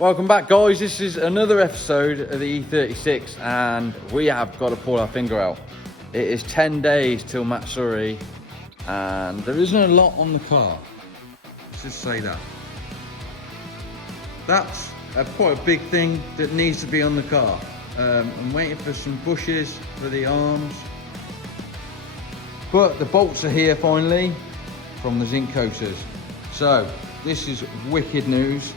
Welcome back, guys. This is another episode of the E36 and we have got to pull our finger out. It is 10 days till Matsuri and there isn't a lot on the car. Let's just say that. That's quite a big thing that needs to be on the car. I'm waiting for some bushes for the arms. But the bolts are here finally from the zinc coaters. So this is wicked news.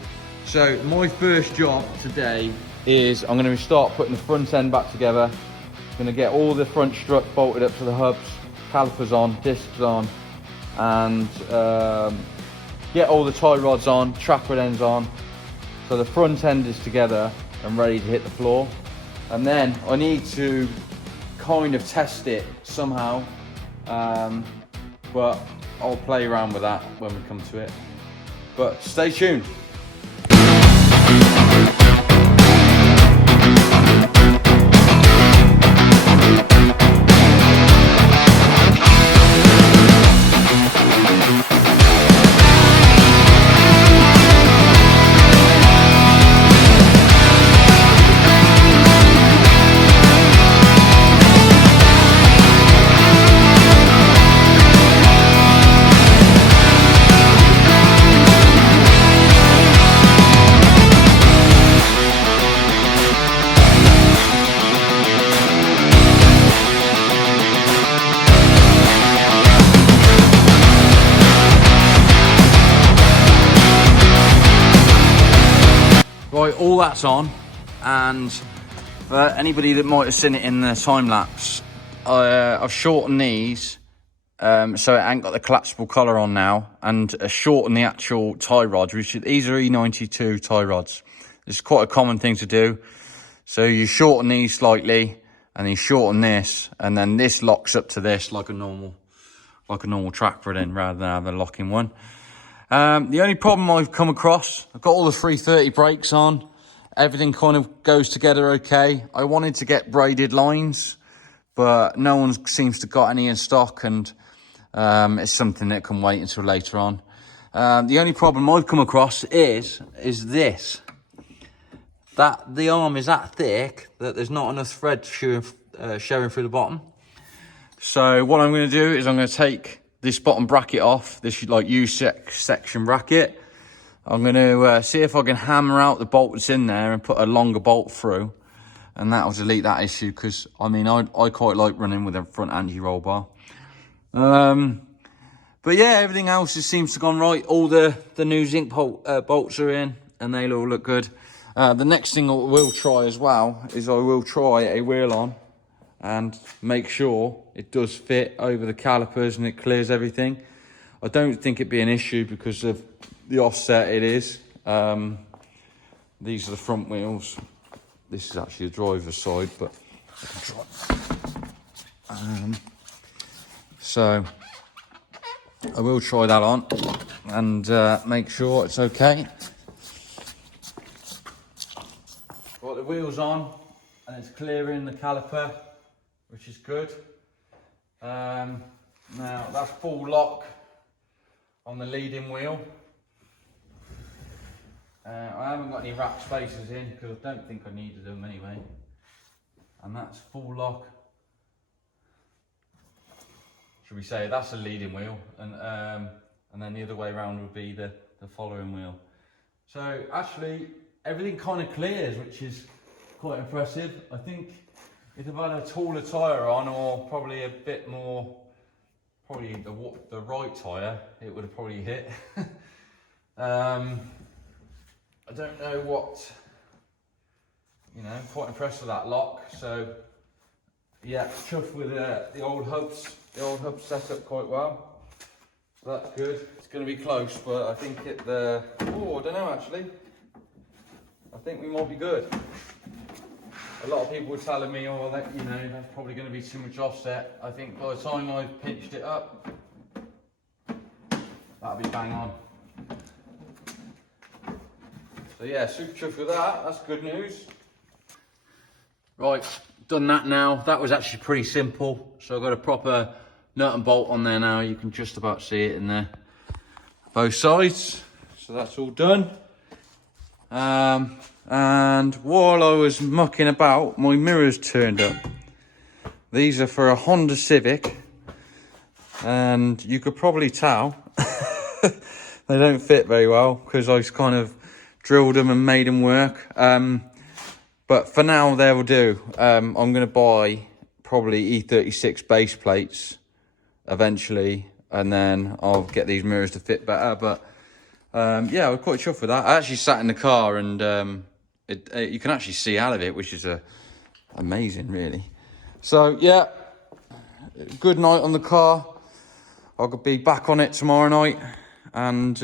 So my first job today is I'm going to start putting the front end back together. I'm going to get all the front strut bolted up to the hubs, calipers on, discs on, and get all the tie rods on, track rod ends on. So the front end is together and ready to hit the floor. And then I need to kind of test it somehow, but I'll play around with that when we come to it. But stay tuned. Right, all that's on, and for anybody that might have seen it in the time lapse, I've shortened these so it ain't got the collapsible collar on now, and shortened the actual tie rods, which these are E92 tie rods. It's quite a common thing to do. So you shorten these slightly, and you shorten this, and then this locks up to this like a normal track rod in, rather than have a locking one. The only problem I've come across, I've got all the 330 brakes on. Everything kind of goes together okay. I wanted to get braided lines, but no one seems to got any in stock, and it's something that can wait until later on. The only problem I've come across is this. That the arm is that thick that there's not enough thread showing through the bottom. So what I'm going to do is I'm going to take this bottom bracket off, this like section bracket. I'm going to see if I can hammer out the bolt that's in there and put a longer bolt through, and that'll delete that issue, because I mean I quite like running with a front anti-roll bar. But yeah, everything else just seems to have gone right. All the new zinc bolts are in and they all look good. The next thing I will try as well is I will try a wheel on and make sure it does fit over the calipers and it clears everything. I don't think it'd be an issue because of the offset it is. These are the front wheels. This is actually the driver's side, but I can try. So I will try that on and make sure it's okay. Got the wheels on and it's clearing the caliper, which is good. Now that's full lock on the leading wheel. I haven't got any wrap spacers in because I don't think I needed them anyway. And that's full lock. Should we say that's the leading wheel, and then the other way around would be the following wheel. So actually everything kind of clears, which is quite impressive. I think if I've had a taller tyre on, or probably a bit more, probably the right tyre, it would have probably hit. I don't know what, quite impressed with that lock. So yeah, chuffed with the old hubs. The old hubs set up quite well. So that's good. It's going to be close, but I think I don't know actually. I think we might be good. A lot of people were telling me, oh, that's probably going to be too much offset. I think by the time I've pinched it up, that'll be bang on. So yeah, super chuffed with that. That's good news. Right, done that now. That was actually pretty simple. So I've got a proper nut and bolt on there now. You can just about see it in there. Both sides. So that's all done. And while I was mucking about, my mirrors turned up. These are for a Honda Civic, and you could probably tell they don't fit very well because I kind of drilled them and made them work. But for now, they will do. I'm going to buy probably E36 base plates eventually, and then I'll get these mirrors to fit better. But yeah, I was quite chuffed with that. I actually sat in the car, and you can actually see out of it, which is amazing, really. So yeah, good night on the car. I could be back on it tomorrow night, and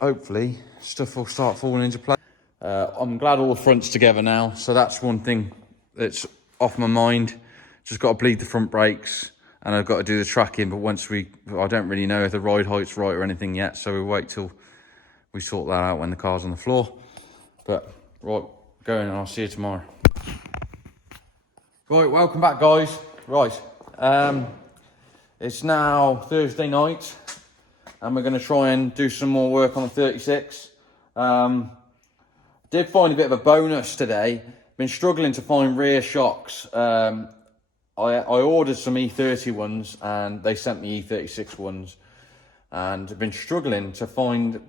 hopefully stuff will start falling into place. I'm glad all the front's together now, so that's one thing that's off my mind. Just got to bleed the front brakes, and I've got to do the tracking, but I don't really know if the ride height's right or anything yet, so we'll wait till we sort that out when the car's on the floor. But right, going, and I'll see you tomorrow. Right, welcome back, guys. Right, it's now Thursday night, and we're going to try and do some more work on the 36. Did find a bit of a bonus today. Been struggling to find rear shocks. I ordered some E30 ones, and they sent me E36 ones, and I've been struggling to find,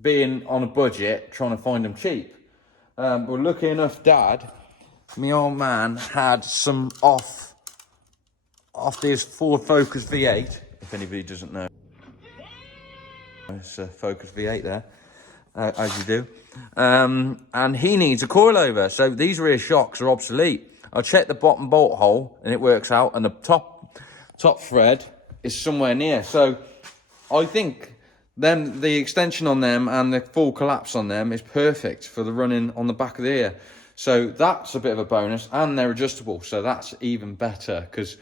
being on a budget, trying to find them cheap. But lucky enough, Dad, my old man, had some off this Ford Focus V8, if anybody doesn't know. It's a Focus V8 there, as you do. And he needs a coilover, so these rear shocks are obsolete. I checked the bottom bolt hole, and it works out, and the top thread is somewhere near. So I think the extension on them and the full collapse on them is perfect for the running on the back of the ear. So that's a bit of a bonus, and they're adjustable, so that's even better. Because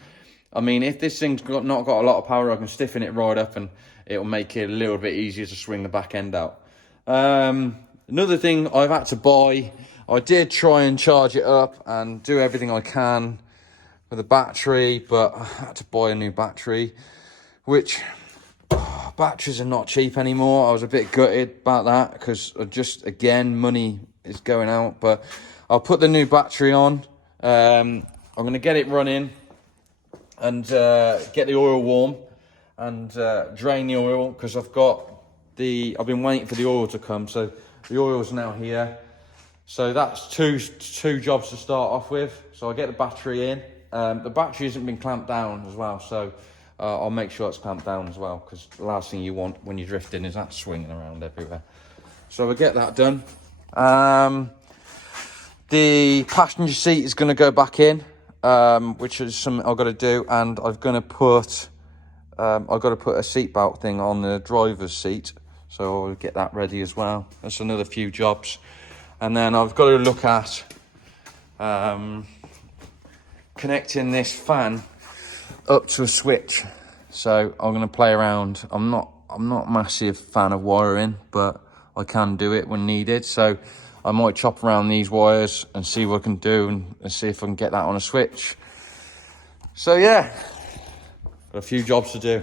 I mean, if this thing's not got a lot of power, I can stiffen it right up, and it'll make it a little bit easier to swing the back end out. Another thing I've had to buy, I did try and charge it up and do everything I can with the battery, but I had to buy a new battery, which batteries are not cheap anymore. I was a bit gutted about that because again, money is going out, but I'll put the new battery on. I'm going to get it running and get the oil warm and drain the oil, because I've been waiting for the oil to come, so the oil's now here. So that's two jobs to start off with. So I'll get the battery in. The battery hasn't been clamped down as well, so I'll make sure it's clamped down as well, because the last thing you want when you're drifting is that swinging around everywhere. So we'll get that done. The passenger seat is going to go back in, which is something I've got to do, and I've got to put a seat belt thing on the driver's seat, so I'll get that ready as well. That's another few jobs. And then I've got to look at connecting this fan up to a switch. So I'm going to play around. I'm not a massive fan of wiring, but I can do it when needed. So I might chop around these wires and see what I can do, and see if I can get that on a switch. So yeah, got a few jobs to do.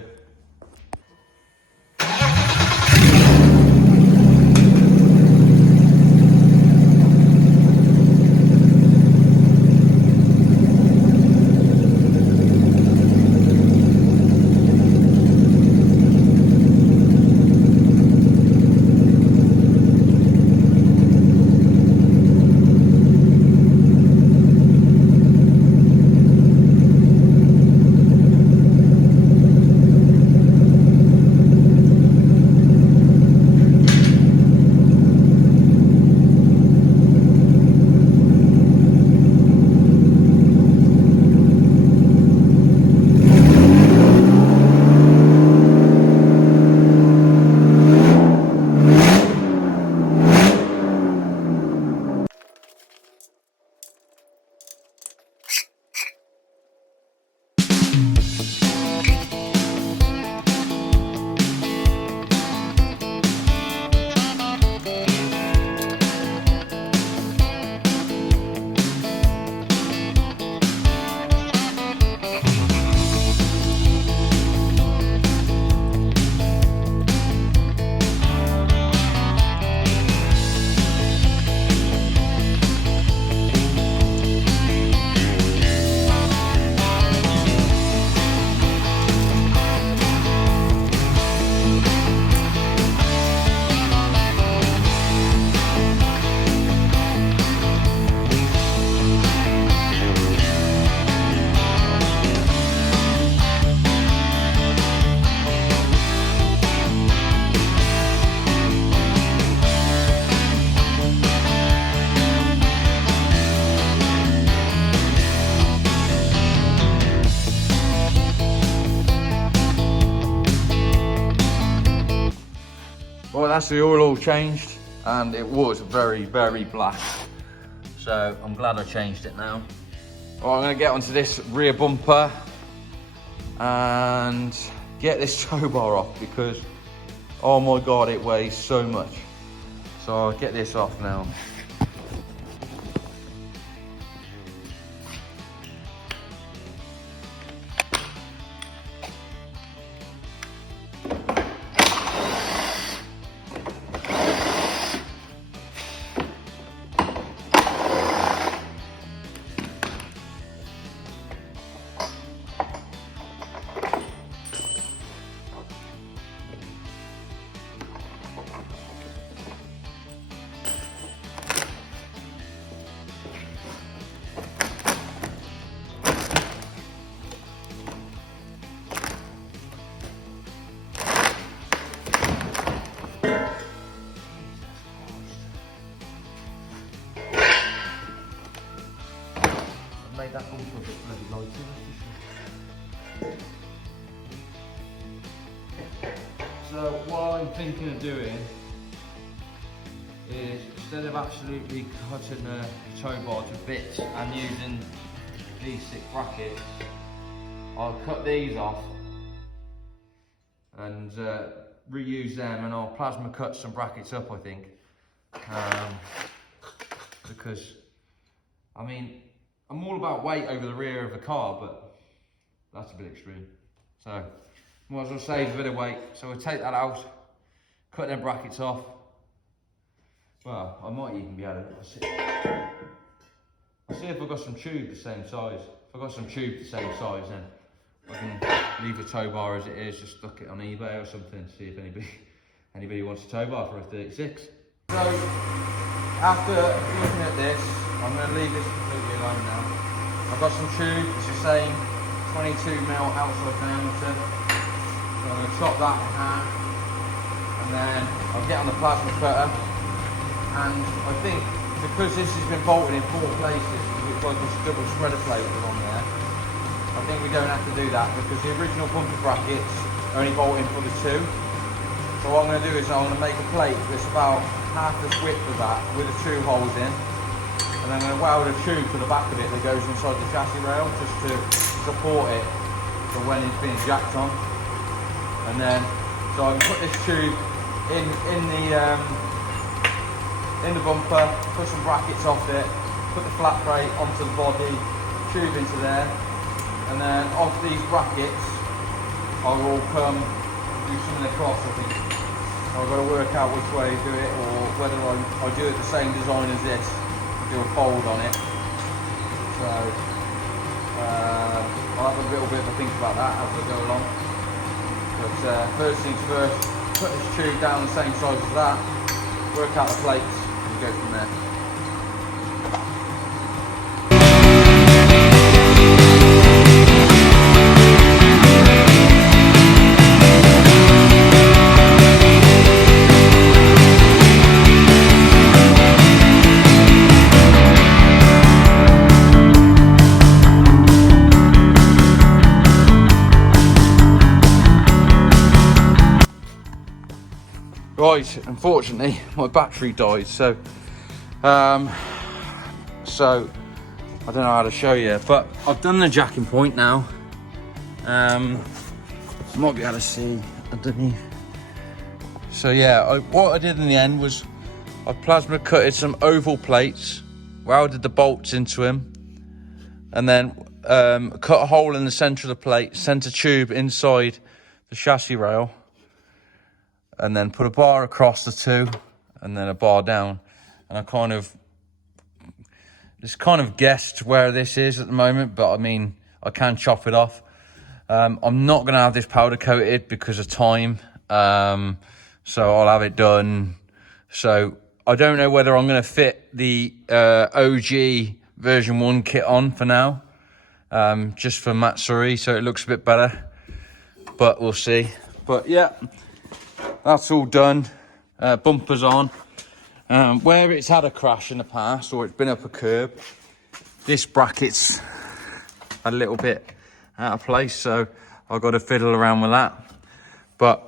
Well, that's the oil all changed, and it was very, very black. So I'm glad I changed it now. Well, I'm gonna get onto this rear bumper and get this tow bar off because, oh my God, it weighs so much. So I'll get this off now. Made that bumper a bit bloody lighter. So what I'm thinking of doing is, instead of absolutely cutting the tow bar to bits and using these 6 brackets, I'll cut these off and reuse them, and I'll plasma cut some brackets up, I think. Because, I mean, I'm all about weight over the rear of the car, but that's a bit extreme. So, might as well save a bit of weight. So we'll take that out, cut them brackets off. Well, I might even be able to, I'll see if I've got some tube the same size. If I've got some tube the same size, then I can leave the tow bar as it is, just stuck it on eBay or something, see if anybody wants a tow bar for a 36. So, after looking at this, I'm going to leave this completely alone now. I've got some tube, it's the same 22mm outside diameter. So I'm going to chop that in half, and then I'll get on the plasma cutter. And I think because this has been bolted in 4 places, with like this double spreader plate on there, I think we don't have to do that because the original bumper brackets are only bolted in for the 2. So what I'm going to do is I'm going to make a plate that's about half the width of that with the 2 holes in. And then I'm going to weld a tube to the back of it that goes inside the chassis rail just to support it for when it's being jacked on. And then, so I can put this tube in the bumper, put some brackets off it, put the flat plate onto the body, tube into there, and then off these brackets I will come do something across, I think. So I've got to work out which way to do it, or whether I do it the same design as this, do a fold on it. So I'll have a little bit of a think about that as we go along. But first things first, put this tube down the same size as that, work out the plates, and go from there. Right, unfortunately my battery died, so I don't know how to show you, but I've done the jacking point now. You might be able to see underneath. So yeah, what I did in the end was I plasma cutted some oval plates, welded the bolts into them, and then cut a hole in the center of the plate, sent a tube inside the chassis rail, and then put a bar across the 2 and then a bar down. And I kind of guessed where this is at the moment, but I mean, I can chop it off. I'm not gonna have this powder coated because of time, so I'll have it done. So I don't know whether I'm gonna fit the OG version 1 kit on for now, just for Matsuri, so it looks a bit better, but we'll see. But yeah, that's all done. Bumpers on. Where it's had a crash in the past, or it's been up a curb, this bracket's a little bit out of place, so I've got to fiddle around with that. But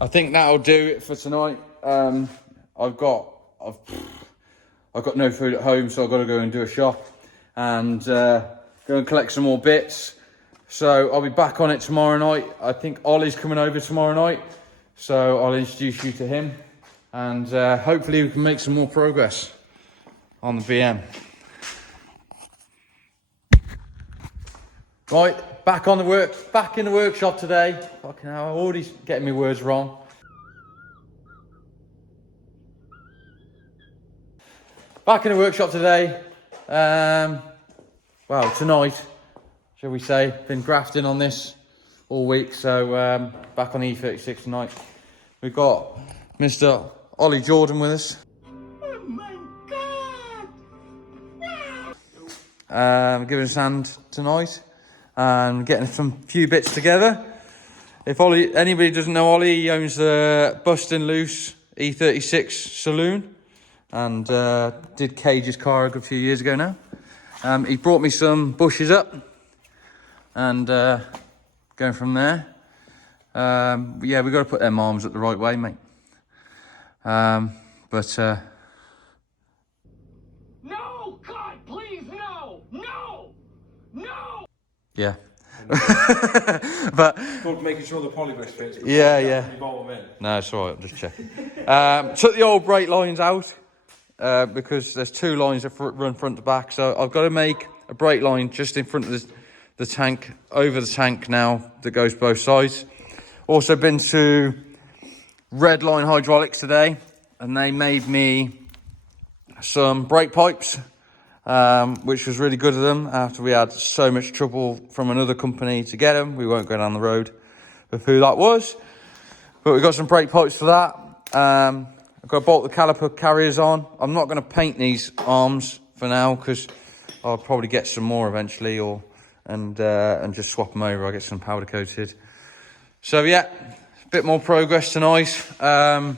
I think that'll do it for tonight. I've got no food at home, so I've got to go and do a shop and go and collect some more bits. So I'll be back on it tomorrow night. I think Ollie's coming over tomorrow night, so I'll introduce you to him, and hopefully we can make some more progress on the BM. Right, back in the workshop today. Fucking hell, I'm already getting my words wrong. Back in the workshop today. Well, tonight, shall we say. Been grafting on this all week, so back on the E36 tonight. We've got Mr. Ollie Jordan with us. Oh my God! Giving us a hand tonight and getting some few bits together. If anybody doesn't know Ollie, he owns the Bust and Loose E36 saloon and did Cage's car a good few years ago now. He brought me some bushes up and going from there. Yeah, we've got to put them arms up the right way, mate. No, God, please, no! Yeah. But called making sure the polygraph fits. yeah. No, it's all right, I'm just checking. Took the old brake lines out because there's two lines that run front to back. So I've got to make a brake line just in front of the tank, over the tank now, that goes both sides. Also been to Redline Hydraulics today, and they made me some brake pipes, which was really good of them after we had so much trouble from another company to get them. We won't go down the road with who that was, but we got some brake pipes for that. I've got to bolt the caliper carriers on. I'm not going to paint these arms for now because I'll probably get some more eventually, and just swap them over. I'll get some powder coated. So yeah, a bit more progress tonight. How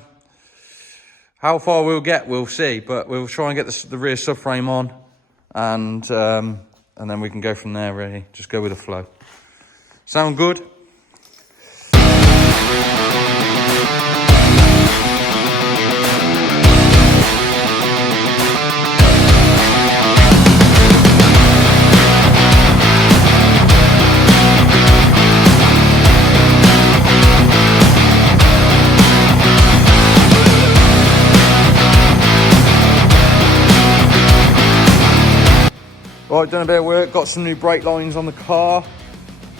far we'll get, we'll see, but we'll try and get the rear subframe on, and then we can go from there, really. Just go with the flow. Sound good? Right, done a bit of work, got some new brake lines on the car,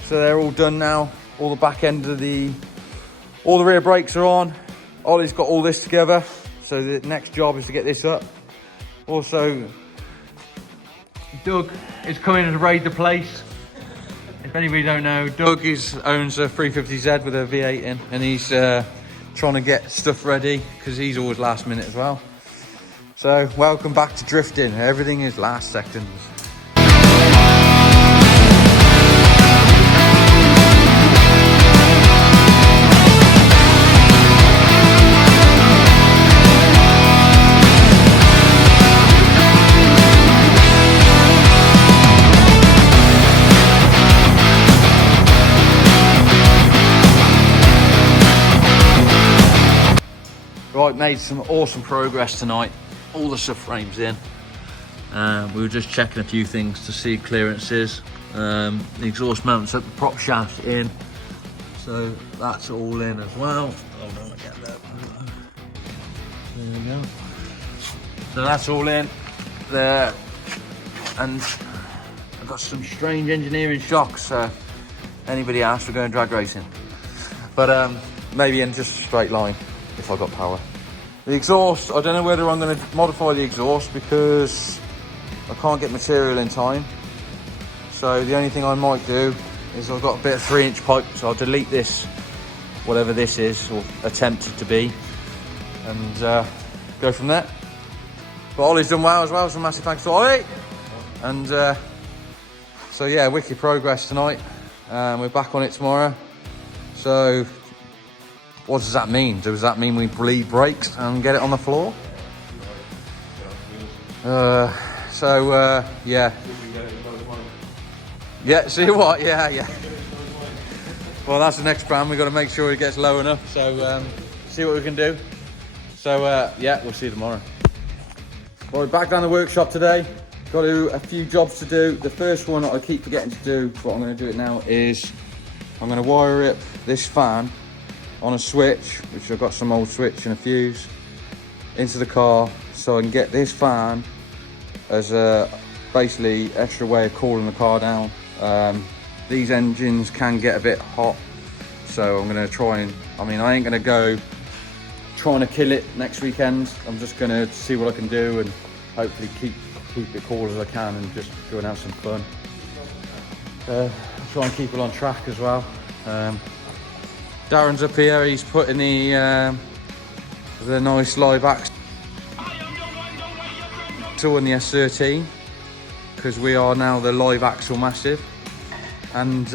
so they're all done now. All the back end of all the rear brakes are on. Ollie's got all this together, so the next job is to get this up. Also, Doug is coming to raid the place. If anybody don't know, Doug owns a 350Z with a V8 in, and he's trying to get stuff ready because he's always last minute as well. So welcome back to drifting. Everything is last seconds. Right, made some awesome progress tonight. All the subframes in. We were just checking a few things to see clearances. The exhaust mounts at the prop shaft in, so that's all in as well. Hold on, get that. There we go. So that's all in there, and I've got some strange engineering shocks. So anybody asks, we're going drag racing, but maybe in just a straight line if I got power. The exhaust, I don't know whether I'm going to modify the exhaust because I can't get material in time. So the only thing I might do is I've got a bit of 3-inch pipe, so I'll delete this, whatever this is, or attempt it to be, and go from there. But Ollie's done well as well, so massive thanks to Ollie. And so yeah, wicked progress tonight. We're back on it tomorrow. So what does that mean? Does that mean we bleed brakes and get it on the floor? Yeah. Yeah, see what? Yeah. Well, that's the next plan. We've got to make sure it gets low enough. So see what we can do. So yeah, we'll see you tomorrow. Right, back down the workshop today. Got a few jobs to do. The first one I keep forgetting to do, but I'm going to do it now, is I'm going to wire up this fan on a switch, which I've got some old switch and a fuse, into the car, so I can get this fan as a basically extra way of cooling the car down. These engines can get a bit hot, so I'm going to try and, I mean, I ain't going to go trying to kill it next weekend. I'm just going to see what I can do and hopefully keep it cool as I can and just go and have some fun. Try and keep it on track as well. Darren's up here, he's putting the nice live axle on the S13, because we are now the live axle massive. And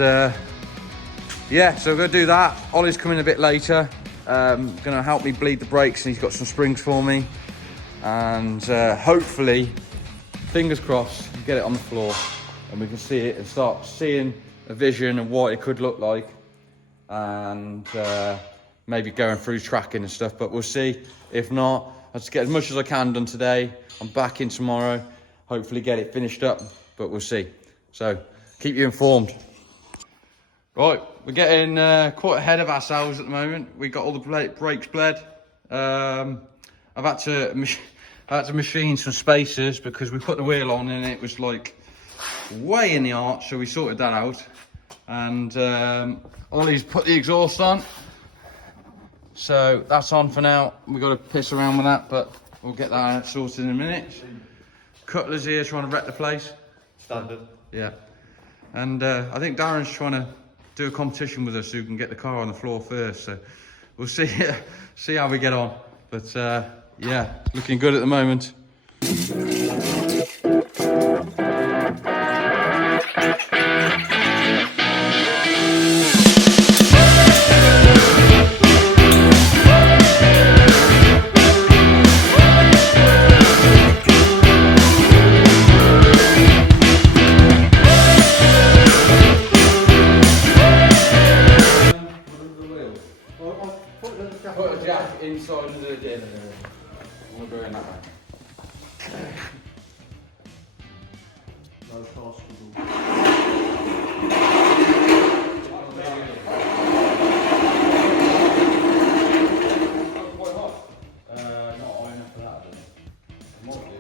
yeah, so we're going to do that. Ollie's coming a bit later, going to help me bleed the brakes, and he's got some springs for me. And hopefully, fingers crossed, get it on the floor and we can see it and start seeing a vision of what it could look like, and maybe going through tracking and stuff, but we'll see. If not, I'll just get as much as I can done today. I'm back in tomorrow, hopefully get it finished up, but we'll see. So keep you informed. Right, we're getting quite ahead of ourselves at the moment. We got all the brakes bled. I've had to machine some spacers because we put the wheel on and it was like way in the arch, so we sorted that out. And Ollie's put the exhaust on, so that's on for now. We've got to piss around with that, but we'll get that sorted in a minute. Cutler's here trying to wreck the place. Standard. Yeah. And I think Darren's trying to do a competition with us who can get the car on the floor first, so we'll see how we get on. But yeah, looking good at the moment. Put a jack inside of the din. We'll go in that way. No possible. Quite hot. Not high enough for that, I don't know. Might do,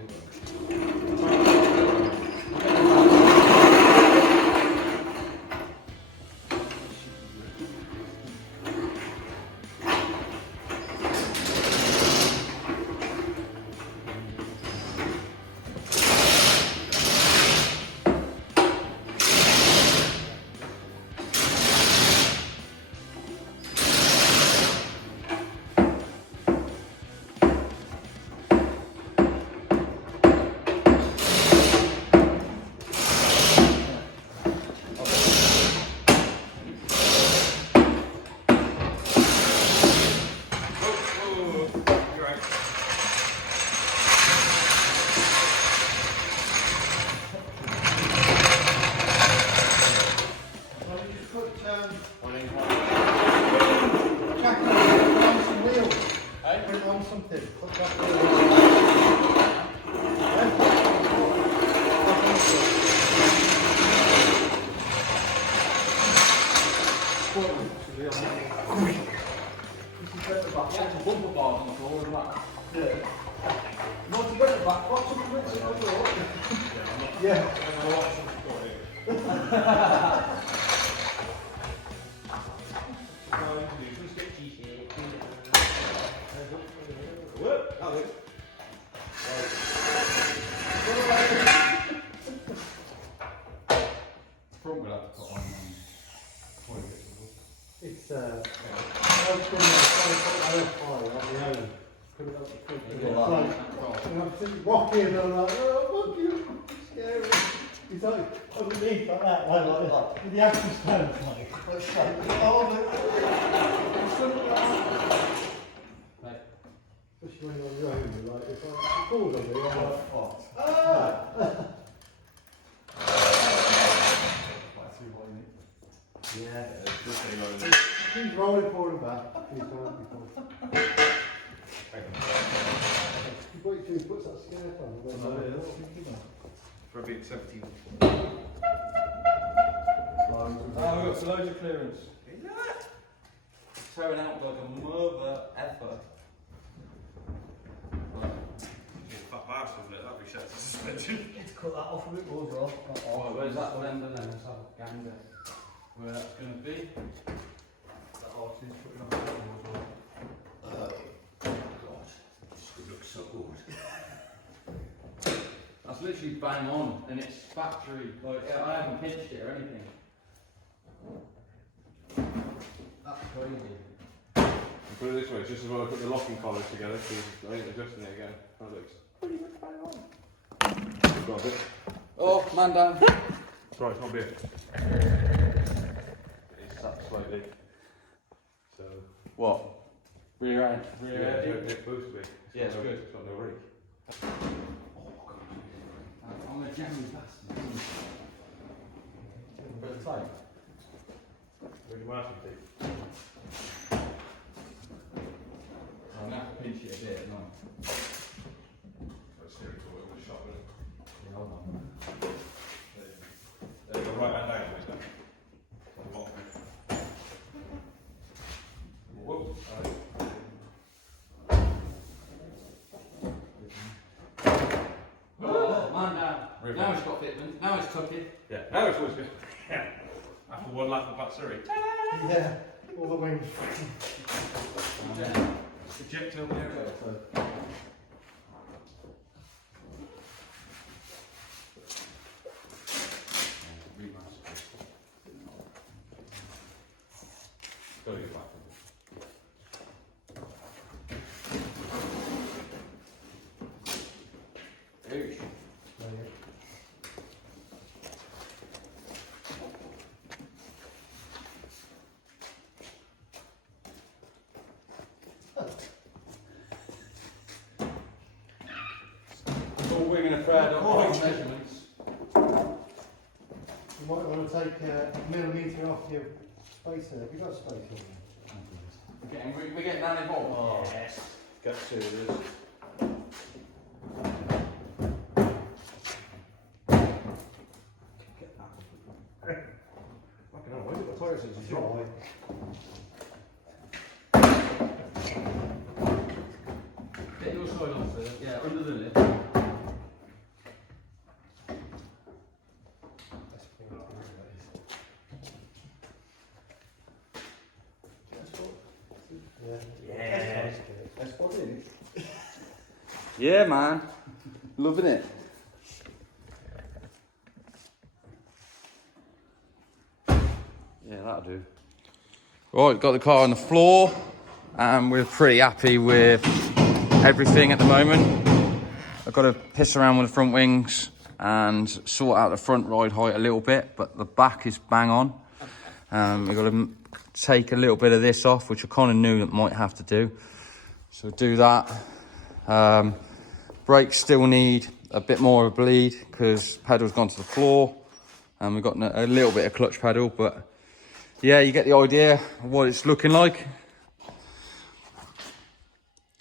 It's I've been walking and I'm like, oh, fuck you, scary. He's like underneath like that, like with the action stand, like, especially when you're on your own, like, if I called on me, I'm like, oh, ah! Yeah. He's rolling forward and back. He's rolling forward. What he puts that skirt on. For a big 17. Oh, we've got loads of clearance. Towing out like a mother effer. Fat bastard, isn't it? That'd be set to suspension. Cut that off a bit more as well. Oh, where's that Fender then? Let's have a gander. Where that's going to be. That arch is putting off a bit more as well. God, this looks so good. That's literally bang on, and it's factory. Like I haven't pinched it or anything. That's crazy. Put it this way, it's just as well I put the locking collars together because I ain't adjusting it again. That looks pretty much bang on. Got a bit. Oh, man down. It's right, it's not big. It's up slightly. So. What? Rear end. Yeah, it's supposed to be. Yeah, it's good. It's got no rake. I'm a jammy bastard. Bit of time. Where's your masking tape? I'm going to have to pinch it a bit, no? Let's steer it to it with a shot, isn't it? Yeah, hold on. There you go, right hand down, please. On the bottom. Whoa. Oh, man down. Now it's got fitment. Now it's tucking. Yeah, now it's always good. After one lap of Batsuri. Yeah, all the wings. Yeah. Projectile there. Gotta get back. Oosh. All wing and a thread up measurements. You might want to take a millimetre off your spacer. Have you got a spacer? We're getting down involved. Oh, yes. Get serious. Fucking hell, why is it the tyre sense is dry? Get your side on, sir. Yeah, under the lip. Yeah. That's what it is. Yeah, man. Loving it. Yeah, that'll do. Right, got the car on the floor, and we're pretty happy with everything at the moment. I've got to piss around with the front wings and sort out the front ride height a little bit, but the back is bang on. We've got to take a little bit of this off, which I kind of knew that might have to do. So do that. Brakes still need a bit more of a bleed because pedal's gone to the floor, and we've got a little bit of clutch pedal, but yeah, you get the idea of what it's looking like.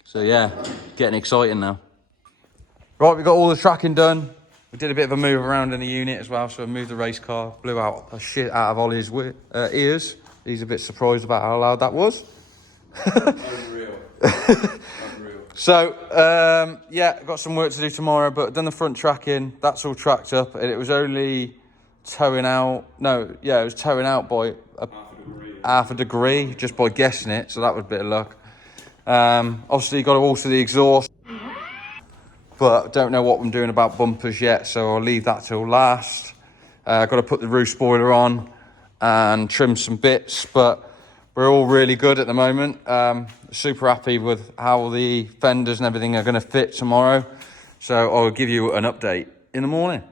So yeah, getting exciting now. Right, we got all the tracking done. We did a bit of a move around in the unit as well, so I moved the race car, blew out a shit out of Ollie's ears. He's a bit surprised about how loud that was. Unreal. Unreal. So, yeah, got some work to do tomorrow, but done the front tracking. That's all tracked up, and it was only towing out. No, yeah, it was towing out by half a degree just by guessing it. So that was a bit of luck. Obviously, got to alter the exhaust, but don't know what I'm doing about bumpers yet, so I'll leave that till last. Got to put the roof spoiler on and trim some bits, but we're all really good at the moment. Super happy with how the fenders and everything are going to fit tomorrow. So I'll give you an update in the morning.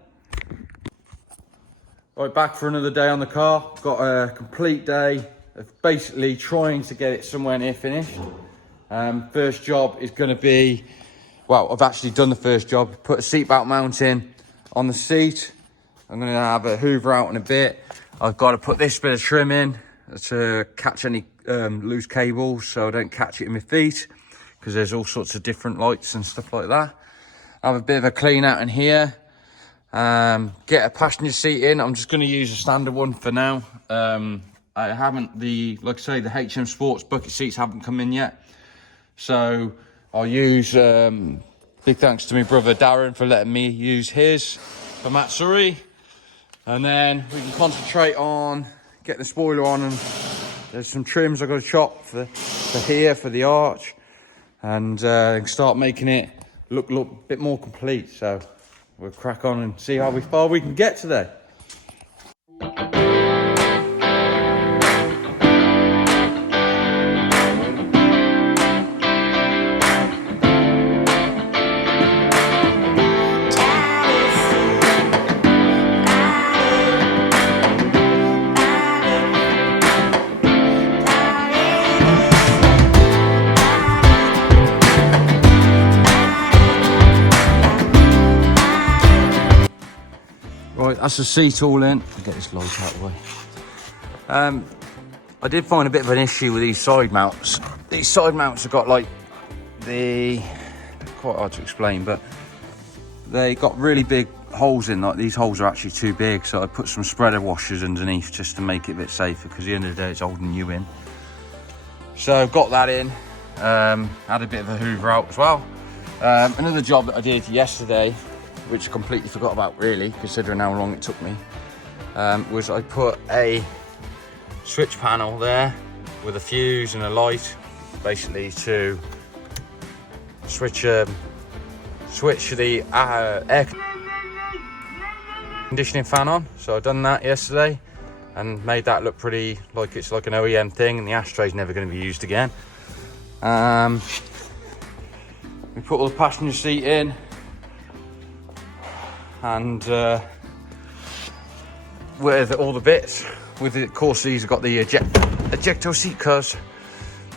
Right, back for another day on the car. Got a complete day of basically trying to get it somewhere near finished. First job is going to be, well, I've actually done the first job. Put a seatbelt mount in on the seat. I'm going to have a hoover out in a bit. I've got to put this bit of trim in to catch any loose cables so I don't catch it in my feet. because there's all sorts of different lights and stuff like that. Have a bit of a clean out in here. Get a passenger seat in. I'm just going to use a standard one for now. I haven't, like I say, the HM Sports bucket seats haven't come in yet. So I'll use, big thanks to my brother Darren for letting me use his for Matsuri. And then we can concentrate on getting the spoiler on, and there's some trims I've got to chop for here, for the arch, and start making it look a bit more complete. So we'll crack on and see how far we can get today. Right, that's the seat all in. I'll get this light out of the way. I did find a bit of an issue with these side mounts. These side mounts have got like quite hard to explain, but they got really big holes in. Like these holes are actually too big, so I put some spreader washers underneath just to make it a bit safer, because at the end of the day it's holding you in. So got that in. Had a bit of a hoover out as well. Another job that I did yesterday, which I completely forgot about really, considering how long it took me, was I put a switch panel there with a fuse and a light, basically to switch the air conditioning fan on. So I've done that yesterday and made that look pretty like it's like an OEM thing, and the ashtray's never going to be used again. We put all the passenger seat in, and with all the bits, with it, of course these have got the ejector seat covers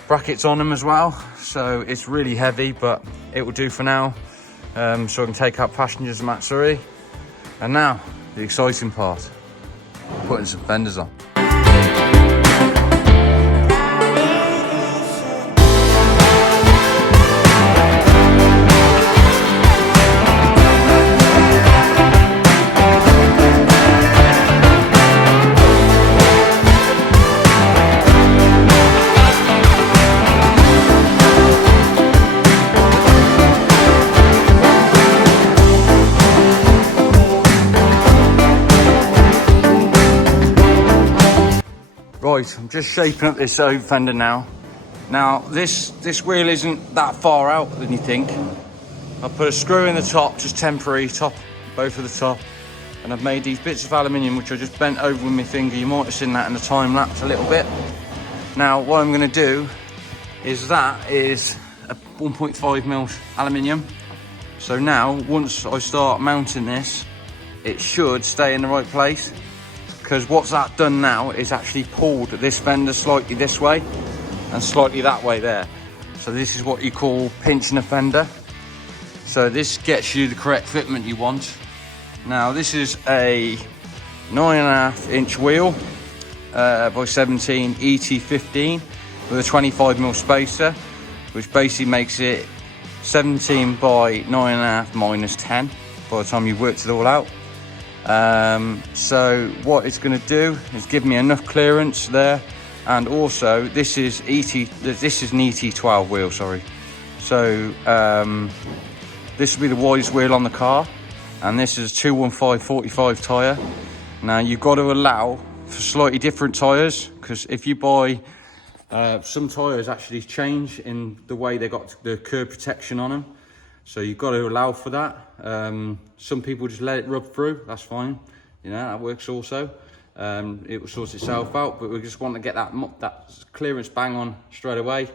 brackets on them as well, so it's really heavy, but it will do for now. So I can take out passengers and Matsuri. And now the exciting part, putting some fenders on. Right, I'm just shaping up this fender now. Now this wheel isn't that far out than you think. I put a screw in the top, just temporary, both of the top, and I've made these bits of aluminium which I just bent over with my finger. You might have seen that in the time lapse a little bit. Now what I'm going to do is a 1.5mm aluminium. So now once I start mounting this, it should stay in the right place. Because what's that done now is actually pulled this fender slightly this way and slightly that way there. So this is what you call pinching a fender. So this gets you the correct fitment you want. Now this is a 9.5-inch wheel by 17 ET15 with a 25mm spacer, which basically makes it 17 by 9.5 minus 10 by the time you've worked it all out. So what it's going to do is give me enough clearance there, and also this is an ET12 wheel, sorry. So this will be the widest wheel on the car, and this is a 215/45 tyre. Now you've got to allow for slightly different tyres, because if you buy some tyres actually change in the way they got the curb protection on them. So you've got to allow for that. Some people just let it rub through, that's fine. You know, that works also. It will sort itself out, but we just want to get that clearance bang on straight away,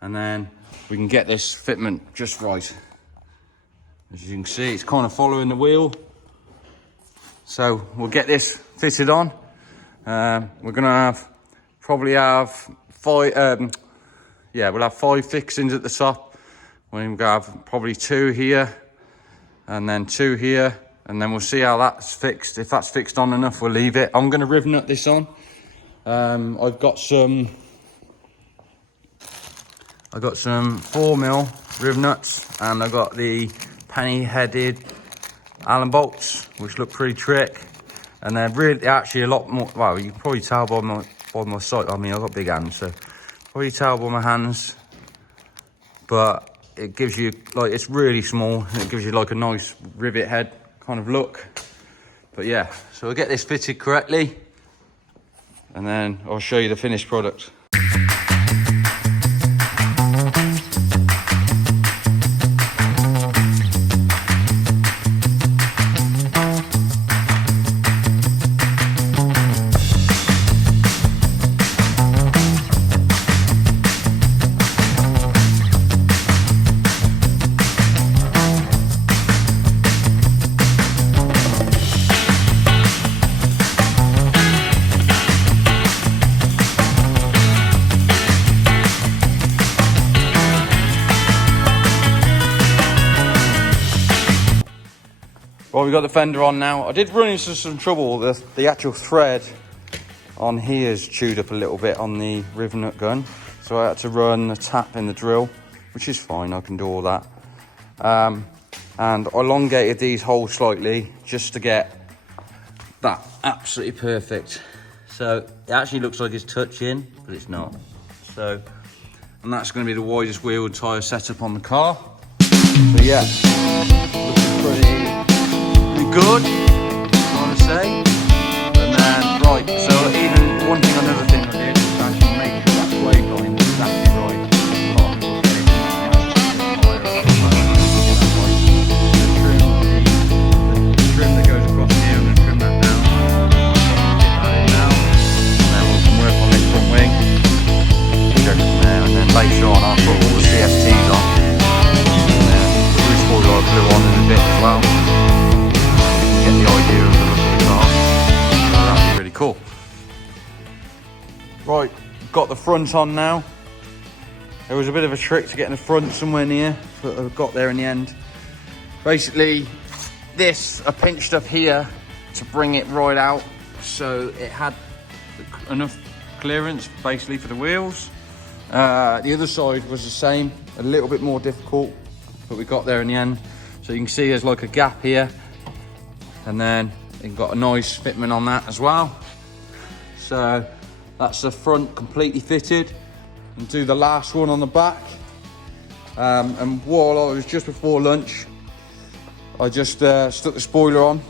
and then we can get this fitment just right. As you can see, it's kind of following the wheel. So we'll get this fitted on. We're gonna probably have 5, we'll have 5 fixings at the top. We're going to have probably 2 here, and then 2 here, and then we'll see how that's fixed. If that's fixed on enough, we'll leave it. I'm going to riv nut this on. I've got some I got some 4mm riv nuts, and I got the penny-headed Allen bolts, which look pretty trick. And they're really actually a lot more. Well, you can probably tell by my sight. I mean, I've got big hands, so probably tell by my hands. But it gives you like, it's really small, and it gives you like a nice rivet head kind of look. But yeah, so we'll get this fitted correctly, and then I'll show you the finished product. Well, we've got the fender on now. I did run into some trouble. The actual thread on here is chewed up a little bit on the riv nut gun. So I had to run a tap in the drill, which is fine, I can do all that. And I elongated these holes slightly just to get that absolutely perfect. So it actually looks like it's touching, but it's not. So, and that's going to be the widest wheel and tyre setup on the car. So yeah, looking pretty good, I want to say. And then, right, so even one thing, another thing I did was actually make sure that blade line is exactly right. The trim that goes across here, I'm going to trim that down. Get that in now. And then we can work on this front wing. Go from there, and then later on I'll put all the CFTs on. And then the roof spoiler I'll glue on in a bit as well. Get the idea of the look of the car. That'd be really cool. Right, got the front on now. There was a bit of a trick to getting the front somewhere near, but I got there in the end. Basically, this I pinched up here to bring it right out, so it had enough clearance basically for the wheels. The other side was the same, a little bit more difficult, but we got there in the end. So you can see there's like a gap here. And then it got a nice fitment on that as well. So that's the front completely fitted. And do the last one on the back. And while I was just before lunch, I just stuck the spoiler on.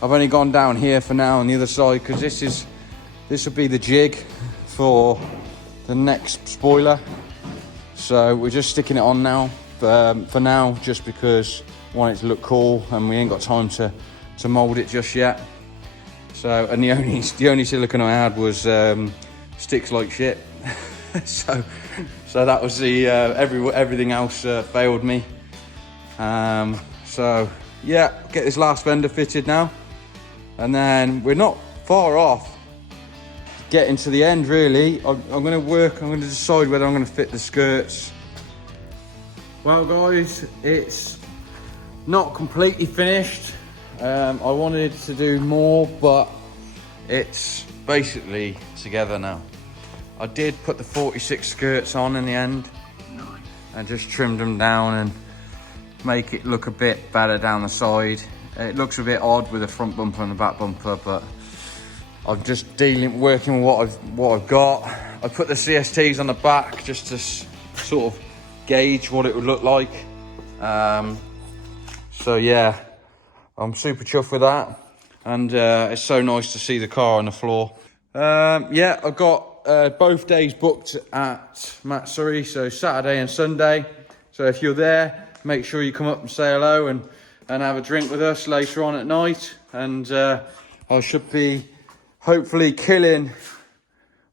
I've only gone down here for now on the other side, because this will be the jig for the next spoiler. So we're just sticking it on now for now, just because I want it to look cool, and we ain't got time to mold it just yet. So, and the only silicone I had was sticks like shit. so that was the everything else failed me. So yeah, get this last fender fitted now, and then we're not far off getting to the end really. I'm going to decide whether I'm going to fit the skirts. Well guys, it's not completely finished. I wanted to do more, but it's basically together now. I did put the 46 skirts on in the end, and just trimmed them down and make it look a bit better down the side. It looks a bit odd with the front bumper and the back bumper, but I'm just working with what I've got. I put the CSTs on the back just to sort of gauge what it would look like. So yeah, I'm super chuffed with that, and it's so nice to see the car on the floor. Yeah, I've got both days booked at Matt Surrey, so Saturday and Sunday. So if you're there, make sure you come up and say hello and have a drink with us later on at night. And I should be hopefully killing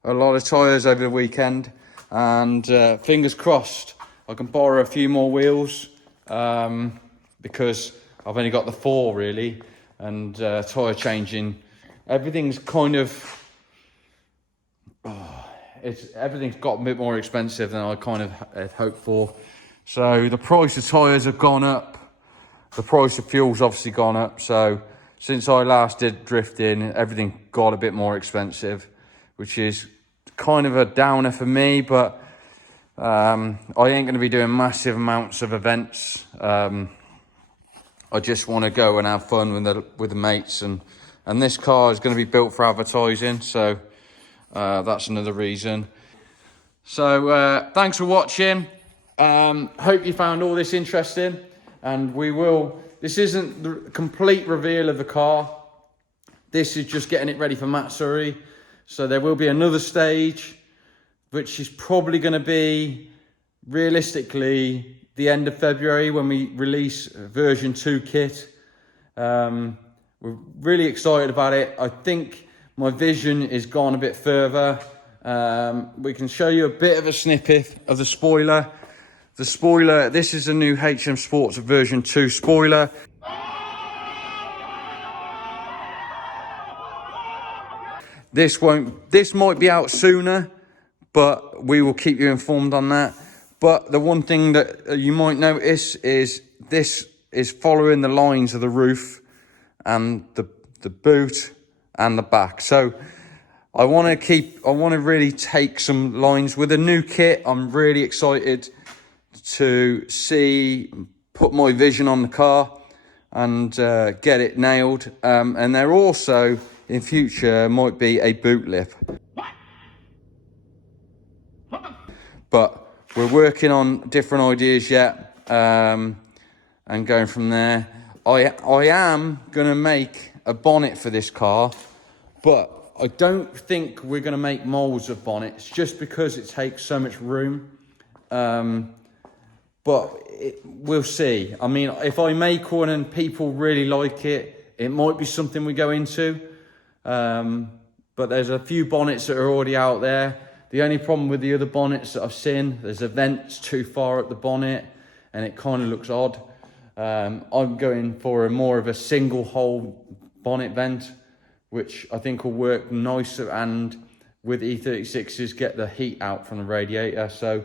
a lot of tyres over the weekend, and fingers crossed I can borrow a few more wheels, because I've only got the 4 really, and tyre changing, everything's kind of everything's got a bit more expensive than I kind of had hoped for. So the price of tyres have gone up, the price of fuel's obviously gone up. So since I last did drifting, everything got a bit more expensive, which is kind of a downer for me, but I ain't going to be doing massive amounts of events. I just want to go and have fun with the mates, and this car is going to be built for advertising, so that's another reason. So thanks for watching. Hope you found all this interesting, and this isn't the complete reveal of the car. This is just getting it ready for Matsuri. So there will be another stage, which is probably going to be, realistically, the end of February when we release version 2 kit. We're really excited about it. I think my vision is gone a bit further. We can show you a bit of a snippet of the spoiler. The spoiler, this is a new HM Sports version 2 spoiler. This might be out sooner, but we will keep you informed on that. But the one thing that you might notice is this is following the lines of the roof and the boot and the back. So I want to really take some lines with a new kit. I'm really excited to put my vision on the car and get it nailed. And there also, in future, might be a boot lip. But we're working on different ideas yet, and going from there. I am going to make a bonnet for this car, but I don't think we're going to make molds of bonnets just because it takes so much room. But we'll see. I mean, if I make one and people really like it, it might be something we go into. But there's a few bonnets that are already out there. The only problem with the other bonnets that I've seen, there's a vent too far up the bonnet and it kind of looks odd. I'm going for more of a single hole bonnet vent, which I think will work nicer, and with E36s get the heat out from the radiator. So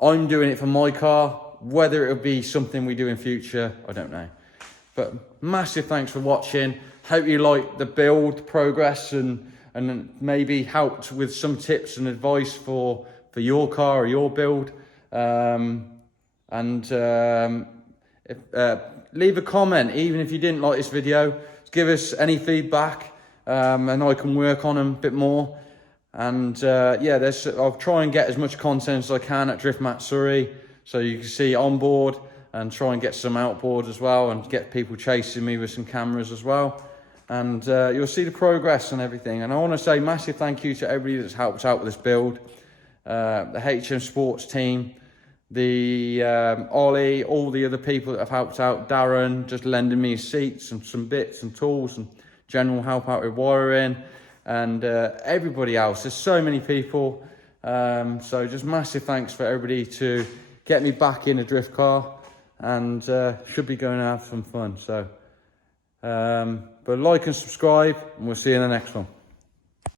I'm doing it for my car. Whether it'll be something we do in future, I don't know. But massive thanks for watching. Hope you like the build progress and maybe helped with some tips and advice for your car or your build. Leave a comment, even if you didn't like this video. Give us any feedback, and I can work on them a bit more. And yeah, I'll try and get as much content as I can at Drift Matsuri, so you can see onboard, and try and get some outboard as well, and get people chasing me with some cameras as well. And you'll see the progress and everything. And I want to say massive thank you to everybody that's helped out with this build. The HM Sports team, the Ollie, all the other people that have helped out. Darren, just lending me seats and some bits and tools and general help out with wiring. And everybody else. There's so many people. So just massive thanks for everybody to get me back in a drift car. And should be going to have some fun. So, but like and subscribe, and we'll see you in the next one.